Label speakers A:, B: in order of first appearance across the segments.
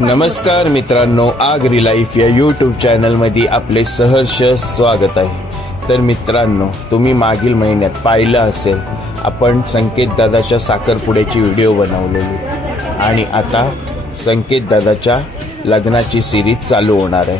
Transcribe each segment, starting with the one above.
A: नमस्कार मित्रांनो आगरी लाईफ या यूट्यूब चॅनलमध्ये आपले सहर्ष स्वागत आहे. तर मित्रांनो तुम्ही मागील महिन्यात पाहिलं असेल आपण संकेत दादाच्या साखरपुड्याची व्हिडिओ बनवलेली. आणि आता संकेत दादाच्या लग्नाची सिरीज चालू होणार आहे.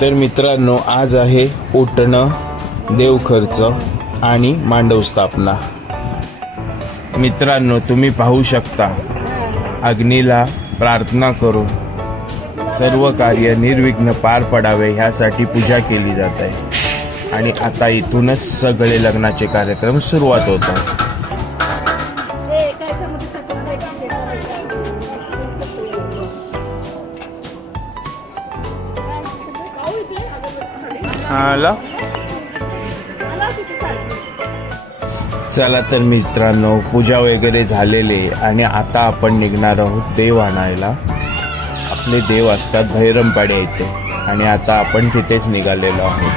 A: तर मित्रांनो आज आहे उठणं देवखर्च आणि मांडव स्थापना. मित्रांनो तुम्ही पाहू शकता अग्नीला प्रार्थना करून सर्व कार्य निर्विघ्न पार पडावे ह्यासाठी पूजा केली जात आहे. आणि आता इथूनच सगळे लग्नाचे कार्यक्रम सुरुवात होत. आहे चला तर मित्रांनो पूजा वगैरे झालेले आणि आता आपण निघणार आहोत देव आणायला. आपले देव असतात भैरमपाड्या इथे. आणि आता आपण तिथेच निघालेलो आहोत.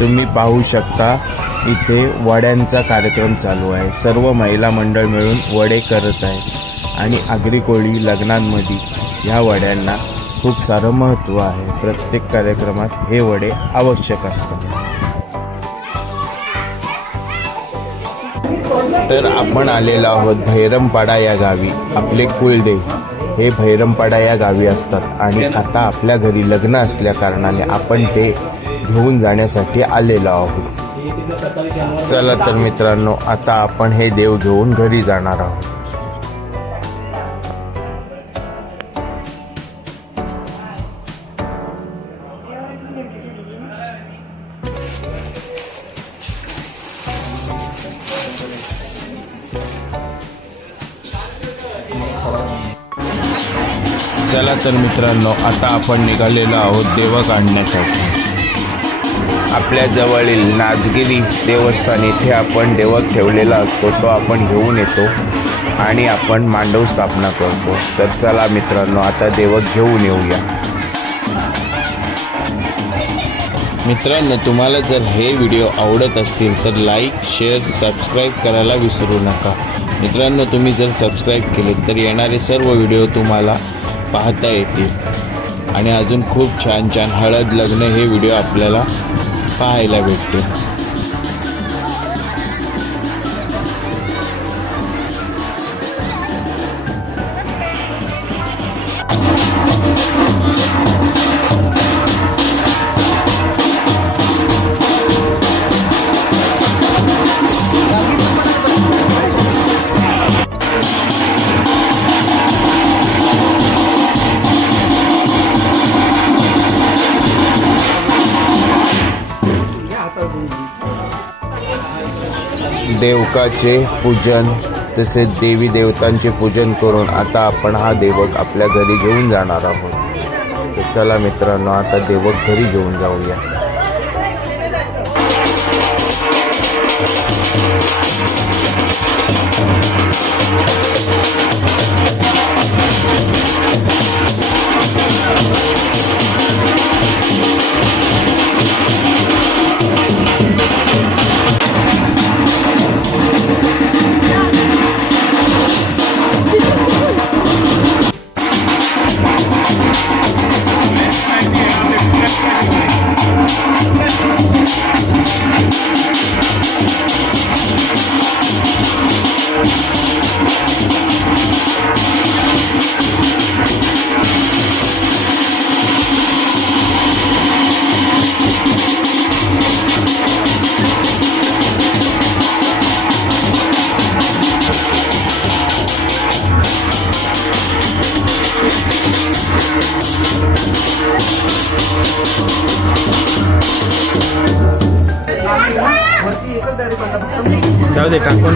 A: तुम्ही पाहू शकता इथे वड्यांचा कार्यक्रम चालू आहे. सर्व महिला मंडळ मिळून वडे करत आहेत आणि आगरी कोळी लग्नांमध्ये ह्या वड्यांना खूप सारं महत्त्व आहे. प्रत्येक कार्यक्रमात हे वडे आवश्यक असतात. तर आपण आलेलो आहोत भैरमपाडा या गावी. आपले कुलदेव हे भैरमपाडा या गावी असतात. आणि आता आपल्या घरी लग्न असल्या कारणाने आपण ते घेऊन जाण्यासाठी आलेलो आहोत. चला तर मित्रांनो आता आपण हे देव घेऊन घरी जाणार आहोत. मित्रांनो आता आपण निघालेलो आहोत देव काढण्यासाठी आपल्या जवळील नाचगिरी देवस्थान इथे आपण देवक ठेवलेला असतो तो आपण घेऊन येतो आणि आपण मांडव स्थापना करतो. तर चला मित्रांनो आता देवक घेऊन येऊया. मित्रांनो तुम्हाला जर हे व्हिडिओ आवडत असतील तर लाईक शेअर सबस्क्राईब करायला विसरू नका. मित्रांनो तुम्ही जर सबस्क्राईब केले तर येणारे सर्व व्हिडिओ तुम्हाला पाहता येतील. आणि अजून खूप छान छान हळद लग्न हे व्हिडिओ आपल्याला पाहायला भेटतील. देवकाचे पूजन तसेच देवी देवतांचे पूजन करून आता आपण हा देवक आपल्या घरी घेऊन जाणार आहोत. तर चला मित्रांनो आता देवक घरी घेऊन जाऊया.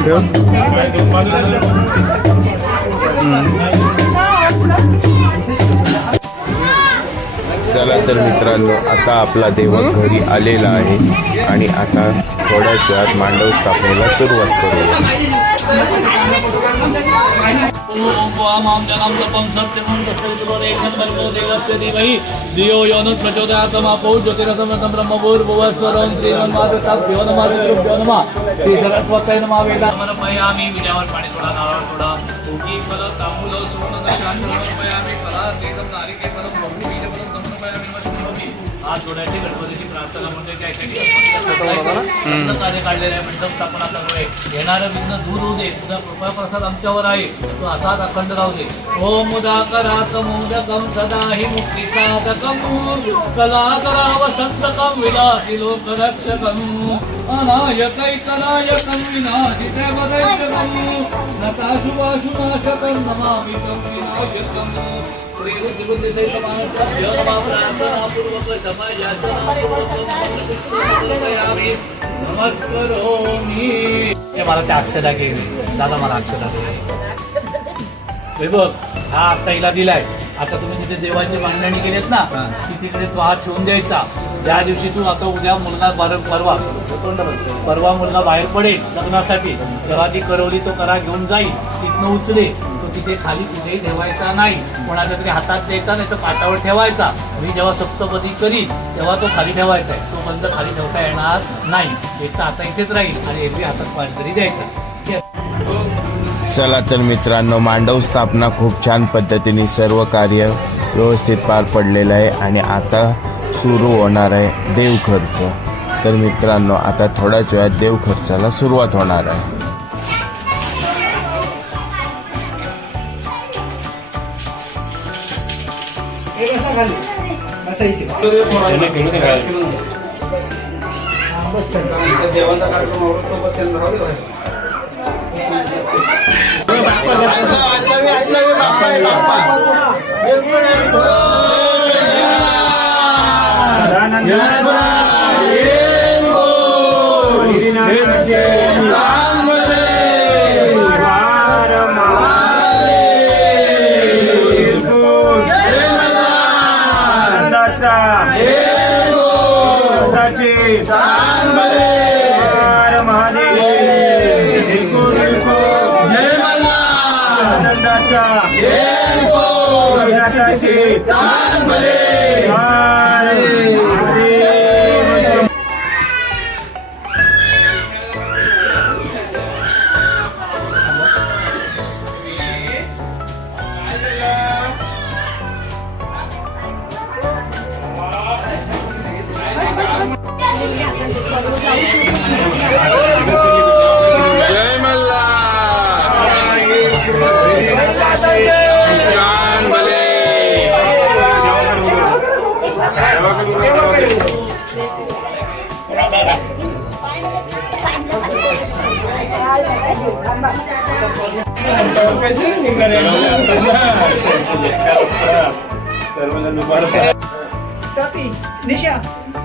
B: ठेव
A: चला तर मित्रांनो आता आपला देवक घरी आलेला आहे आणि आता थोड्याच वेळात मांडव स्थापनेला सुरुवात करूया.
C: मां जनां धियो यो न प्रचोदयात् ज्योतिरसमतं ब्रह्मभूर्भुवस्वरं श्रीमन्मातृभ्यो नमः पितृभ्यो नमः श्री सरस्वत्यै नमः पाणी थोडा नारळ थोडा तुकी फल तांबूल सुवर्ण फला नारिके बहु गणपतीची म्हणजे काय काही कार्य काढलेलं आहे मंडप स्थापना चालू आहे येणारं विघ्न दूर होऊ दे. तुझा कृपा प्रसाद आमच्यावर आहे. तो असाच अखंड राहू दे. ओम मुदाकरात मोदकम सदा हि मुक्ती साधकम कलाकरा वसंतकम विलासी लोकरक्षकम अनायकैकनायकम विनाशिते वदैत्यकम नताशुभाशुनाशकम नमामि तं विनायकम श्रीरुद्रबुद्धिसहितमानभ्यो नमः प्रार्थनापूर्वक मला त्या अक्षरा घे. दादा मला अक्षरा घे हे बघ हा आता हिला दिलाय. आता तुम्ही तिथे देवाची मांडणी केलीत ना की तिकडे तो हात ठेवून द्यायचा. ज्या दिवशी तू आता उद्या मुलगा बार परवा परवा मुलगा बाहेर पडेल लग्नासाठी तेव्हा ती करवली तो करा घेऊन जाईल तिथनं उचले तिथे खाली कुठेही ठेवायचा नाही. कोणाच्या तरी हातात द्यायचा नाही तर पाटावर ठेवायचा. मी जेव्हा सप्तपदी करीन तेव्हा तो खाली ठेवायचा आहे. तो बंद खाली ठेवता येणार नाही. एक तर आता इथेच राहील आणि एरवी हातात पाठतरी द्यायचा.
A: चला तर मित्रांनो मांडव स्थापना खूप छान पद्धतीने सर्व कार्य व्यवस्थित पार पडलेलं आहे आणि आता सुरू होणार आहे देवखर्च तर मित्रांनो आता थोड्याच वेळात देवखर्चाला सुरुवात होणार आहे. खाली
D: असं इथे देवाचा कार्यक्रम आवडतो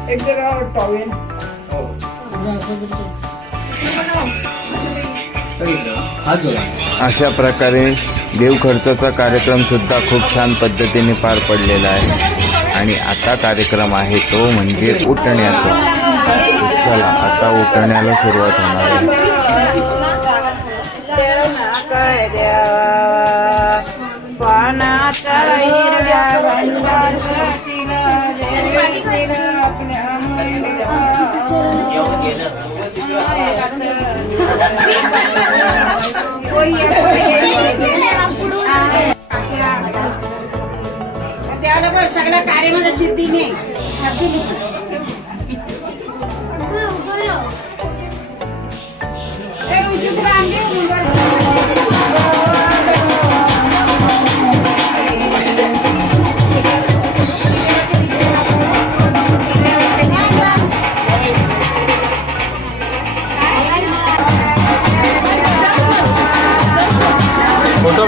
D: एक जरा टॉवेल
A: अशा प्रकारे देवखर्चाचा कार्यक्रम सुद्धा खूप छान पद्धतीने पार पडलेला आहे. आणि आता कार्यक्रम आहे तो म्हणजे उठण्याचा. चला आता उठण्याला सुरुवात होणार आहे.
D: देवीला आपल्या
E: त्याला पण सगळ्या कार्यामध्ये सिद्धीने असू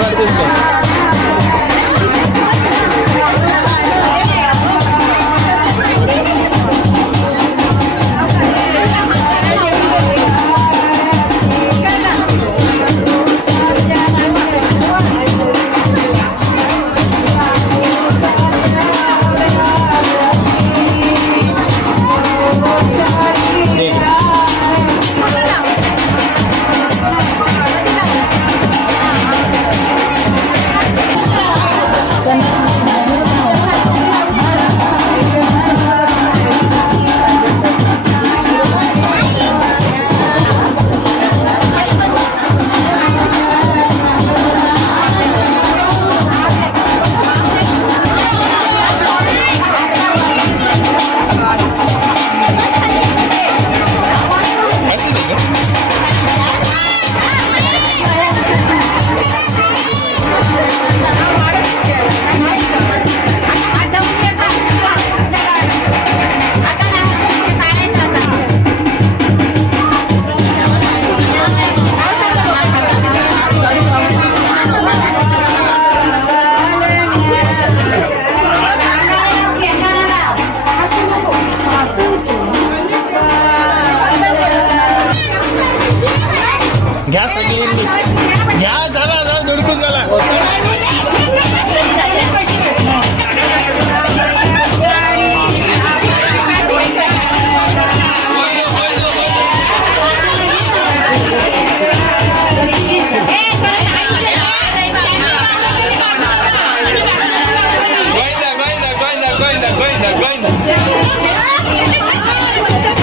A: right this
E: घ्या सगळी. घ्या झाला झाला धुडकून झाला. गोविंदा गोविंदा गोविंदा गोविंदा गोविंदा.